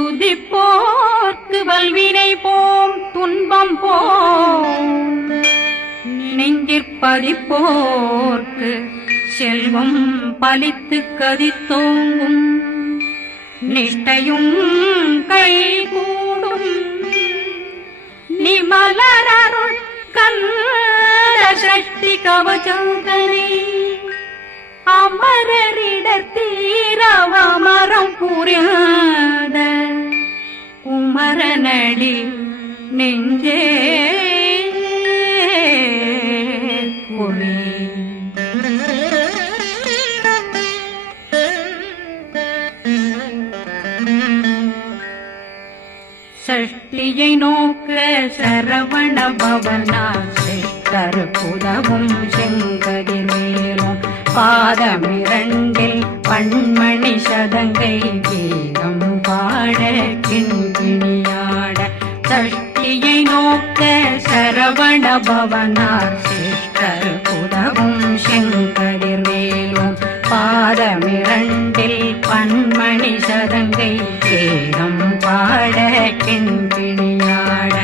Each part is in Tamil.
துதிப்போர்க்கு வல்வினை போம் துன்பம் போம் நெஞ்சிற்பதிப்போர்க்கு செல்வம் பலித்து கதித்தோங்கும் நிஷ்டையும் கைகூடும் நிமலரருள் கந்த சக்தி கவசந்தனை அமரரிடத்தீரவமரம் புரியாத குமரனடி நெஞ்சே குழி சஷ்டியை நோக்க சரவண பவனா சிஷ்டர் புதவும் செங்கதிர் மேலும் பாதமிரண்டில் பண்மணி சதங்கை கீதம் பாட கிண்கிணியாட சஷ்டியை நோக்க சரவண பவனார் சிஷ்டர் புதவும் செங்கதிர் மேலும் பாதமிரண்டில் பண்மணி சதங்கை கீதம் பாட கிண்கிணியாட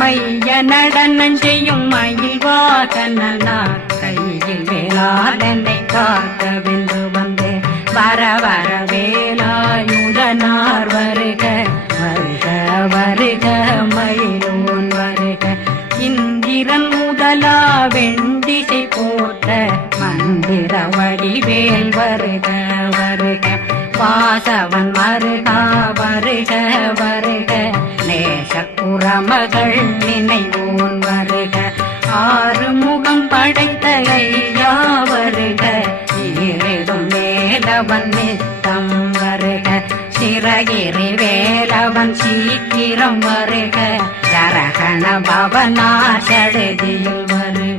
மைய நடனம் செய்யும் மயில் வாகனார் கையில் வேளாளனை காக்க வென்று வந்து வர வர வேலாயுதனார் வருக வருக வருக மயிலோன் வருக இந்திரன் முதலா வெண்டிசை போட்ட மந்திர வடிவேல் வருக வருக வாசவன் வருகா வருக வருக நேசக்குறமகள் நினைவோன் வருக ஆறுமுகம் படைத்த ஐயா வருக ஈரிடும் வேலவன் நித்தம் வருக சிறகிரி வேலவன் சீக்கிரம் வருக சரகண பவனா சடுதியில் வருக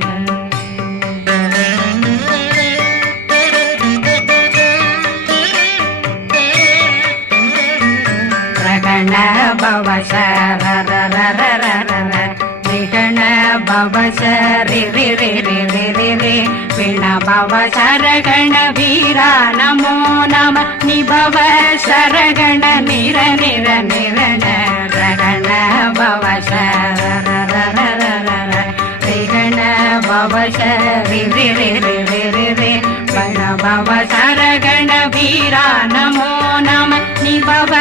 ரகண பவ சரரரரரரர விகண பவ சரிரிரிரிரிரிரி விண பவ சரகண வீரா நமோ நம நிபவ சரகண நிர நிர நிரண ரகண பவ சரரரரரர விகண பவ சரிரிரிரிரிரி வண பவ சரகண வீரா நமோ நம நிபவ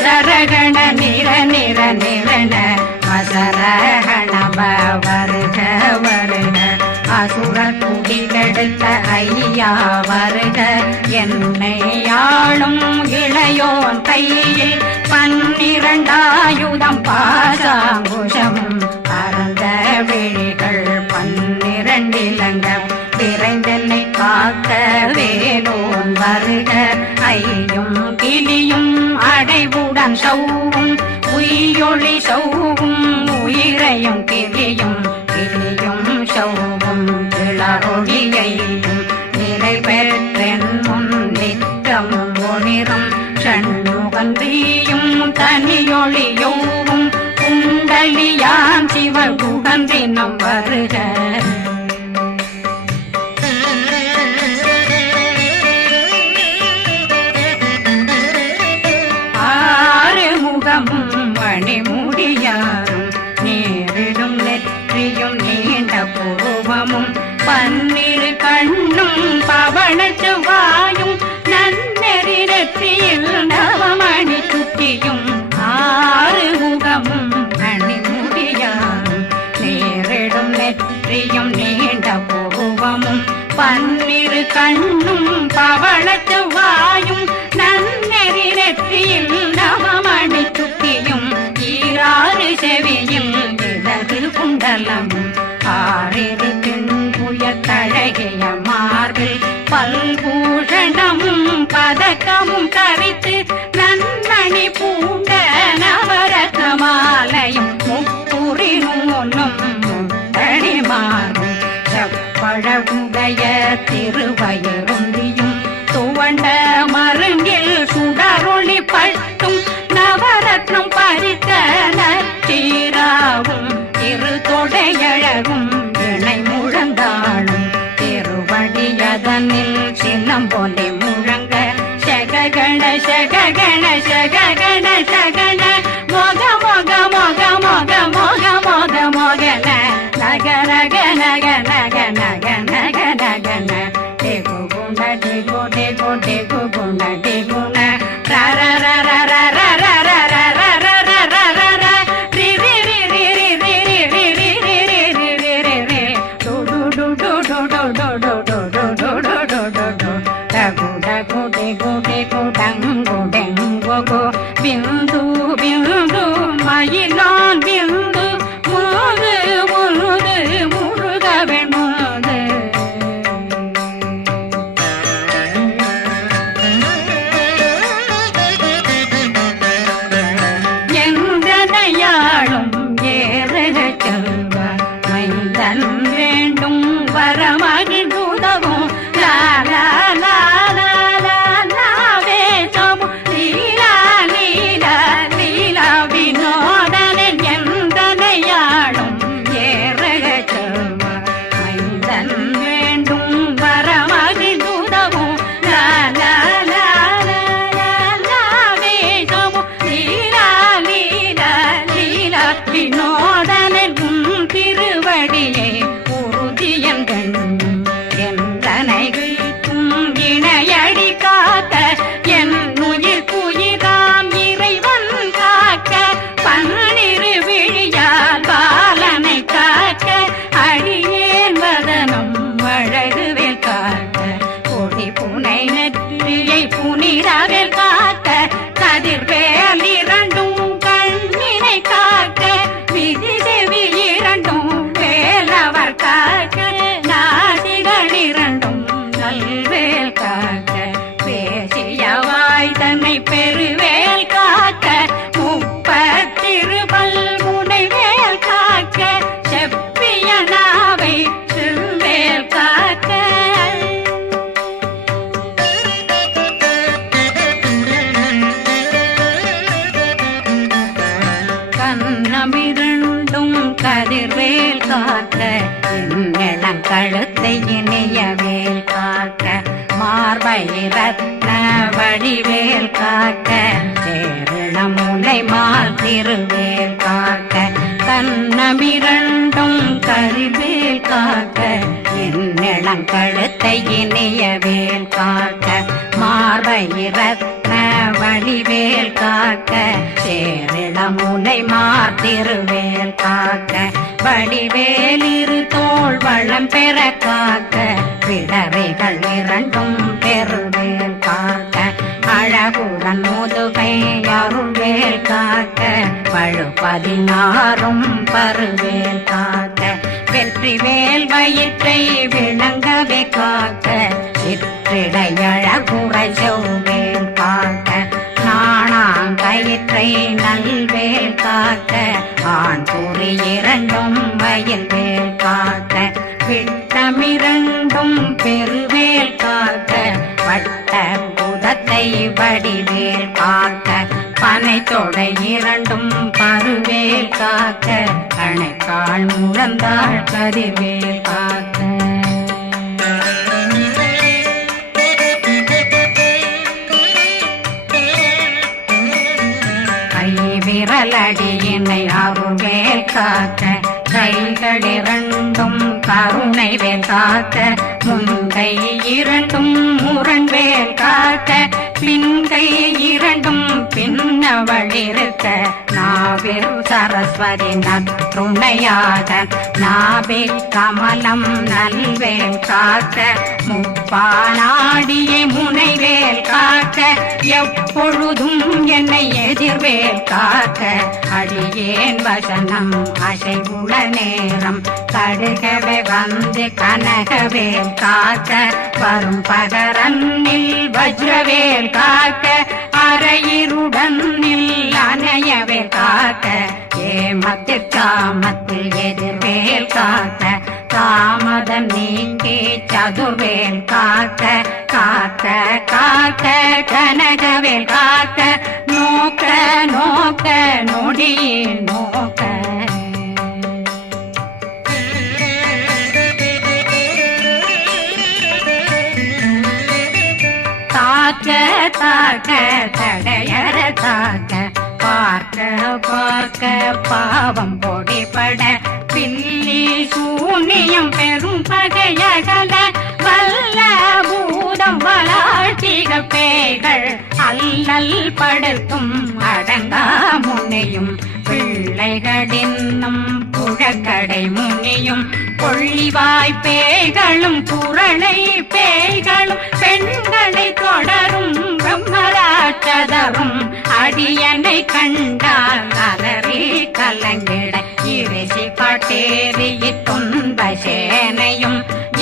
சரகண நிர நிர நிரண அசரகண வருக வருக அசுர குடிகெடுத்த ஐயா வருக என்னை ஆளும் இளையோன் கையில் 12 பாசாங்குஷமும் பரந்த விழிகள் 12 இலங்கம் விரைந்தென்னை காக்க வேலோன் வருக ஐயும் கிளியும் அடைவுடன் சௌவும் உயிரொளி சௌவும் உயிரையும் கிளியும் கிளியும் சௌவும் கிளரொளியையும் நிலை பெற்றென் முன் நித்தம் ஒளிரும் சண்முகந்தியும் தனியொளியோவும் குண்டலியாம் சிவ குகந்தினம் வருக மணிமுடியாரும் நேரிடும் நெற்றியும் நீண்ட பூவமும் 12 கண்ணும் பவன செவ்வாயும் நன்னெறி நெற்றியில் நவமணி சுட்டியும் 6 முகமும் மணிமுடியாரும் நேரிடும் நெற்றியும் நீண்ட பூவமும் 12 கண்ணும் பவன செவ்வாயும் நன்னெறி நெற்றியில் நவமணி சுட்டியும் 6 செவியும் இடது குண்டலமும் 6 தின்புய தழகிய மார்பில் பல்பூஷணமும் பதக்கமும் தரித்து நன்மணி பூண்ட நவரத்ன மாலையும் முப்புரி நூலும் முத்தணிமாறும் செப்பழகுடைய திருவயருந்தியும் துவண்ட மருங்கில் சுடரொளி பட்டும் நவரத்னம் பறித்த நச்சீராவும் இரு தொடையழகும் இணை முழந்தாளும் திருவடியதனில் சின்னம் போலே முழங்க சககண சககண சககண சகண பிந்து பிந்து மயிலான் பிந்து முழுது முழுது முழுக வெண்முது எந்தனையாளும் ஏறுக செல்வார் மைந்தன் வேண்டும் வரமகிழ்ந்துதவும் லாலா புனிதவேல் காக்க கதிர்வேல் இரண்டும் கண்ணினை காக்க விதி செவி இரண்டும் வேலவர் காக்க நாசிகள் இரண்டும் நல்வேல் காக்க பேசியவாய் தன்னை பெருவேல் காக்க முப்பத்திருபல் முனைவேல் காக்க செப்பிய நாவை செவ்வேல் காக்க கண்ணமிரண்டும் கதிர்வேல் காக்க இளம் கழுத்தை இணையவேல் காக்க மார்பை ரத்ன வடிவேல் காக்க சேரணம் முனை மால் திருவேல் காக்க கண்ணமிரண்டும் கதிர்வேல் காக்க இளம் கழுத்தை இணையவேல் காக்க மார்பை ரத்ன வடிவேல் காக்க சேரிளம் முனை மார்த்திருவேல் காக்க வடிவேல் இரு தோள் வளம் பெற காக்க பிடரைகள் இரண்டும் பெருவேல் காக்க அழகுடன் முதுகை அருள்வேல் காக்க பழு 16 பருவேல் காக்க வெற்றி வேல் வயிற்றை விளங்கவே காக்க சிற்றிடையழகுறை செவ்வேல் காக்க நாணாங்கயிற்றை நல்வேல் காக்க ஆண் குறி இரண்டும் வயல்வேல் காக்க விட்டமிரண்டும் பெருவேல் காக்க வட்ட புதத்தை வடிவேல் காக்க பனை தொடை இரண்டும் பருவேல் காக்க கணைக்கால் முழந்தாள் கதிர்வேல் காக்க விரலடியினை அருள்வேல் காக்க கைகள் இரண்டும் கருணை வேல் காக்க முன்கை இரண்டும் முரண்வேல் காக்க பின்கை இரண்டும் பின்னவளிருக்க நாவில் சரஸ்வதி நற்றுணையாக நாபி கமலம் நல்வேல் காக்க முப்பானாடியை முனைவேல் காக்க எப்பொழுதும் என்னை எதிர்வேல் காக்க அடியேன் வசனம் அசைவுள நேரம் கடுகவே வந்து கனகவேல் காக்க வரும் பகரன்னில் வஜ்ரவேல் காக்க அரையிருடன் அணையவேல் காக்க ஏமத்தில் காமத்தில் எதிர்வேல் காக்க தாமதம் நீங்கி சதுர்வேல் காக்க காக்க காக்க கனகவேல் காக்க நோக்க நோக்க நொடியில் நோக்க தாக்க தாக்க தடையற தாக்க பார்க்க பார்க்க பாவம் பொடிபட பில்லி சூனியம் பெரும் பகையகல வல்ல பூதம் வளா அதிக பேய்கள் அல்லல் படுத்தும் அடங்கா முனையும் பிள்ளைகளின்னும் புழக்கடை முனியும் கொள்ளிவாய் பேய்களும் குரளை பேய்களும் பெண்களை தொடரும் பிரம்மராட்சதரும் அடியனை கண்டால் அலறி கலங்கிட இரிசி காட்டேறிய துன்ப சேனையும்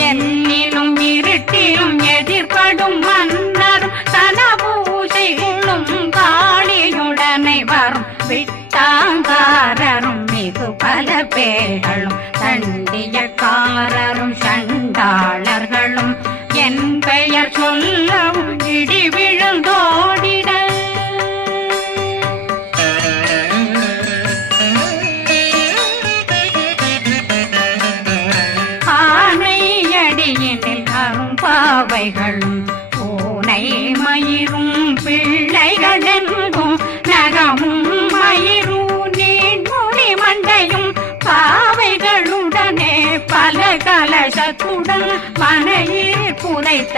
என்னிலும் இருட்டிலும் எதிர்படும் மன்னரும் தனபூசைகளும் காளியுடனை வரும் விட்டாங்காரரும் மிகு பல பேர்களும் தண்டியக்காரரும் சண்டாளர்களும் என் பெயர் சொல்லவும் இடி விழுந்தோடிட ஆனையடியினில் அரும்பாவைகளும் பூனை மயிரும் பிள்ளைகளெங்கும் நகமும் மயிரும் நீண்முடி மண்டையும் பாவைகளுடனே பல கலசத்துடன் மனையில் புதைத்த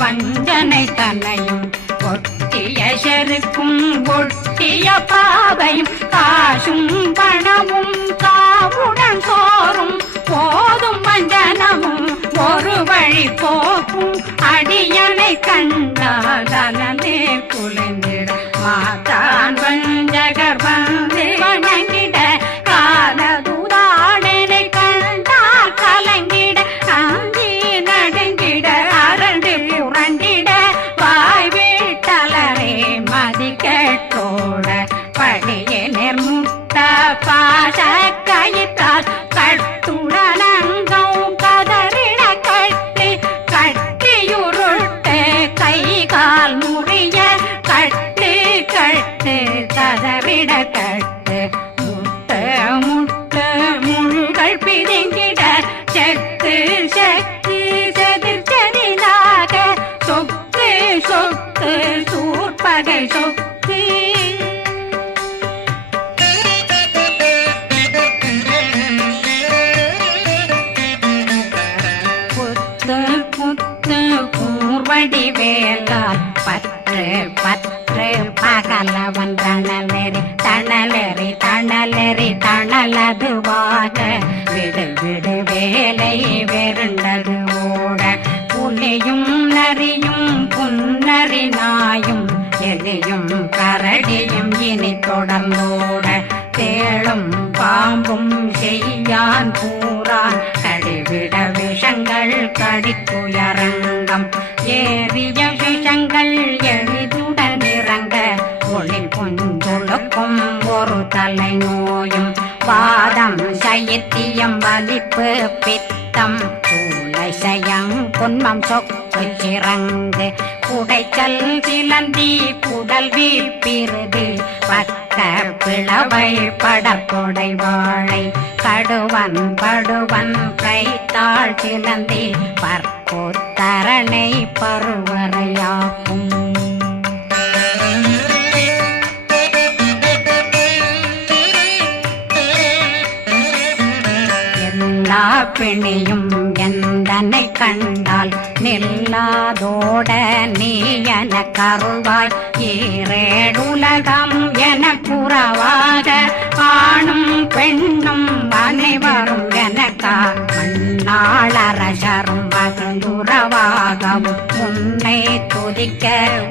வஞ்சனை தன்னையும் ஒட்டிய செருக்கும் ஒட்டிய பாவையும் காசும் பணமும் காவுடன் சோறும் போதும் வஞ்சனமும் ஒரு வழி போக்கும் அடியனை கண்டாலே குலைந்திட மாதான் வஞ்சகர் வந்து வணங்கிட காலதுதாடனை கண்டால் கலங்கிட அந்தி நடுங்கிட அரண்டு புரண்டிட வாய் வீட்டலரே மதி கேட்டோட படியே நிர்முட்ட பாச கயிற்றால் கட்டுடனங்கும் கதறிட கட்டி கட்டியுருட்டு கை கால் முறிய கட்டு கட்டு கதறிட கட்டு முட்ட முட்ட முள்கள் பிதுங்கிட செக்கு செக்கு செதிர் செதிலாக சொக்கு சொக்கு சூர்பகை சொக்கு கூர்வடி வேலால் பற்று பற்று பகலவன் தணலெறி தணலெறி தணலெறி தணலதுவாக விடு விடு வேலை வெருண்டது ஓட புலியும் நரியும் புன்னரி நாயும் எலியும் கரடியும் இனி தொடர்ந்தோட தேளும் பாம்பும் செய்யான் பூரான் கடிவிட விஷங்கள் கடித்துயரங்கம் ஏறிய விஷங்கள் எளிதுடன் இறங்க ஒளி கொஞ்சொழுக்கும் ஒரு தலை நோயும் வாதம் சைத்தியம் வலிப்பு பித்தம் சயம் பொன்மம் சொக்கு சிறங்கு குடைச்சல் சிலந்தி குடல் வீப்பிருது பக்க பிளவை படற்கொடை வாழை கடுவன் படுவன் கைத்தாள் சிலந்தி பற்போத்தரணை பருவரையாக்கும் எல்லா பிணியும் எந்தனை கண்டால் நில்லாதோட நீ என கருள்வாய் ஈரேடுலகம் என புறவாக ஆணும் பெண்ணும் அனைவரும் எனக்கா மண்ணாளரசரும் மகிழ்ந்துறவாகவும் உன்னை துதிக்க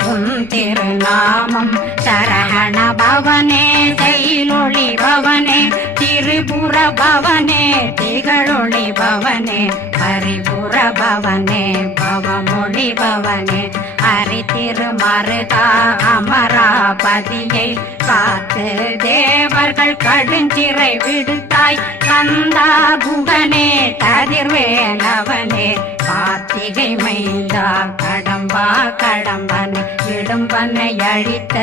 உன் திருநாமம் சரகண பவனே செயலொளி பவனே திரிபுர பவனே திகழொளி பவனே பரிபுர பவனே பவமொழி பவனே ஹரி திருமருகா அமராபதியை காத்து தேவர்கள் கடுஞ்சிறை விடுத்தாய் கந்தா குகனே கதிர்வேலவனே கார்த்திகை மைந்தா கடம்பா கடம்பனை இடும்பனை அழித்த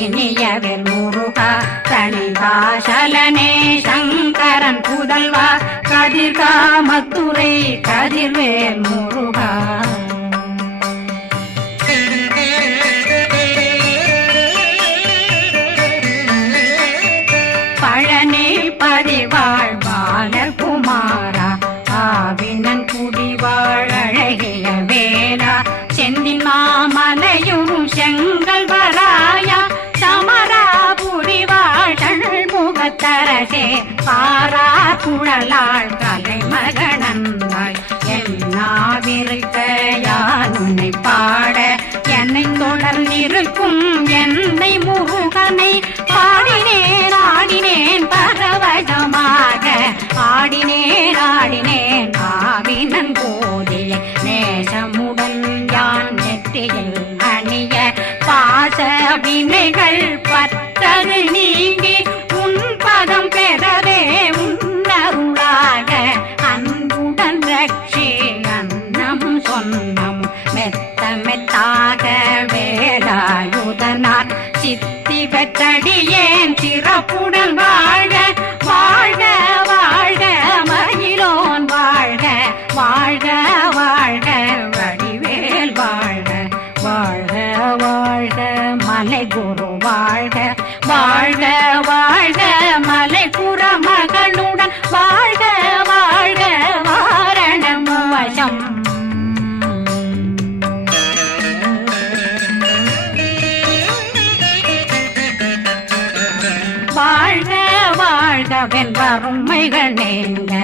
இனியவில் முருகா தனிகாசலனே சங்கரன் புதல்வா கதிர்காமத்துரை கதிர்வேல் முருகா பழனி பதிவாழ் பாலகுமாரா ஆவினன் குடிவாழ் அழகிய வேலா செந்தின் மாமலைய குழலாள் கலைமகனந்தாய் என்னாவிருக்க யான் உன்னை பாட என்னை தொடர்ந்திருக்கும் என்னை முருகனை பாடினேன் ஆடினேன் பரவசமாக ஆடினேன் ஆடினேன் ஆவினன் போதிய நேசமுடன் யான் நெற்றியில் அணிய பாச வினைகள் பற்றது நீங்கி உன் பதம் பெறவே உன்னருளாக அன்புடன் ரட்சி அன்னம் சொன்னம் மெத்த மெத்தாக வேலாயுதனார் சித்தி பெற்றடியேன் சிறப்புடன் வாழ்க வாழ்க வாழ்க மயிலோன் வாழ்க வாழ்க வாழ்க வடிவேல் வாழ்க வாழ்க வாழ்க மலை குரு வாழ்க வாழ்க வாழ்க மலை புற மகளுடன் வாழ்க வாழ்க வாரணம் வசம் வாழ்க வாழ்க வென்றருமைகள் நீங்க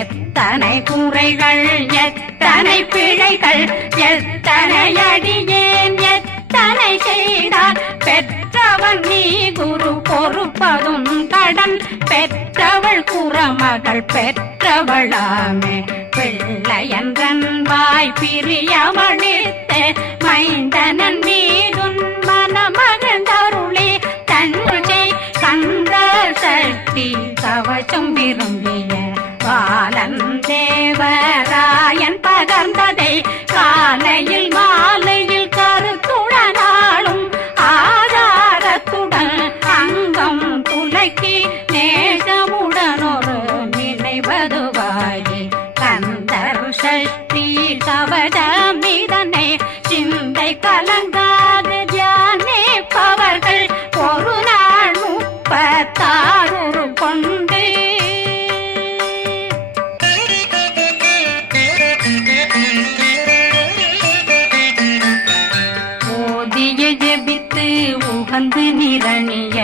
எத்தனை குறைகள் எத்தனை பிழைகள் எத்தனை அடியேன் எத்தனை செய்தார் பெற்றவன் நீ குரு பொறுப்பதும் கடன் பெற்றவள் குறமகள் பெற்றவளாமே பிள்ளையன்றன் வாய் பிரியமளித்து மைந்தனன் மீதுன் மனமகந்தருளே தன்னை கந்த சக்தி கவசம் விரும்பிய பாலன் தேவராயன் பகர்ந்ததை காலையில் மாலையில் கருத்துடனாலும் ஆதாரத்துடன் அங்கம் துலக்கி நேசமுடன் ஒரு நினைவதுவாகி கந்தர் சக்தி கவசம் இதனை சிந்தை கலங்காது தியானிப்பவர்கள் ஒரு நாள் 36 கொண்டு ஓதிய ஜெபித்து உகந்து நிரணிய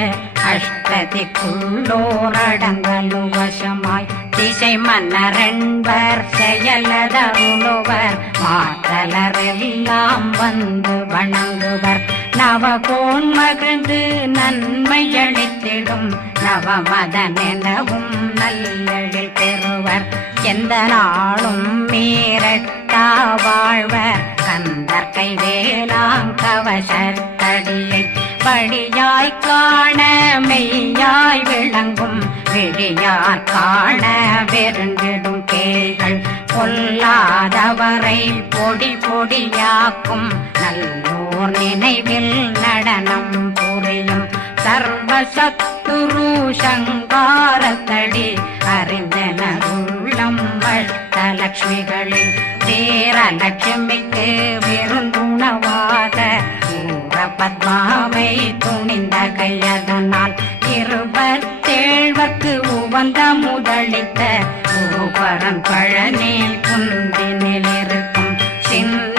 அஷ்டதிக்குள்ளோரடங்கலும் வசமாய் திசை மன்னரென்பர் செயலதருளுவர் மாற்றலரெல்லாம் வந்து வணங்குவர் நவகோன் மகிழ்ந்து நன்மையளித்திடும் நவமதனெனவும் நல்லெழில் பெறுவர் எந்த நாளும் மீறட்டா வாழ்வர் கந்தர் கைவேலாங்கவசத்தடியை படியாய் காண மெய்யாய் விளங்கும் விழியார் காண வெருண்டிடும் கேள்கள் பொல்லாதவரை பொடி பொடியாக்கும் நல்லோர் நினைவில் நடனம் புரியும் சர்வசத்துரு சங்காரத்தடி அறிந்தனருள்ளம் வட்டலட்சுமிகளில் தேரலட்சுமிக்கு விருந்துணவாத ஊர பத்மாவை துணிந்த கையதனால் 27 உவந்த முதலித்த ஊபரன் பழனி குந்தினில் இருக்கும் சின்ன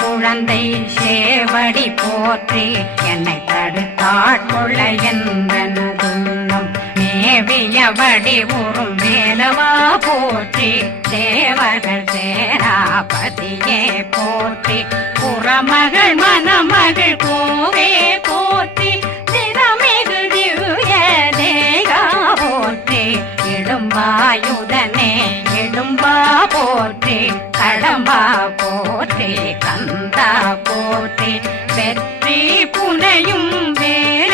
குழந்தை சேவடி போற்றி என்னை தடுத்தாட்கொள்ள என்பனதுள்ளம் மேவியபடி உறும் வேலவா போற்றி தேவர்கள் சேராபதியே போற்றி புறமகள் மணமகள் கோவே போற்றி திறமிகு திவ்ய தேகா போற்றி இடும்பாயுதனே இடும்பா போற்றி கடம்பா போற்றி கந்தா போற்றி வெற்றி புனையும் வேல்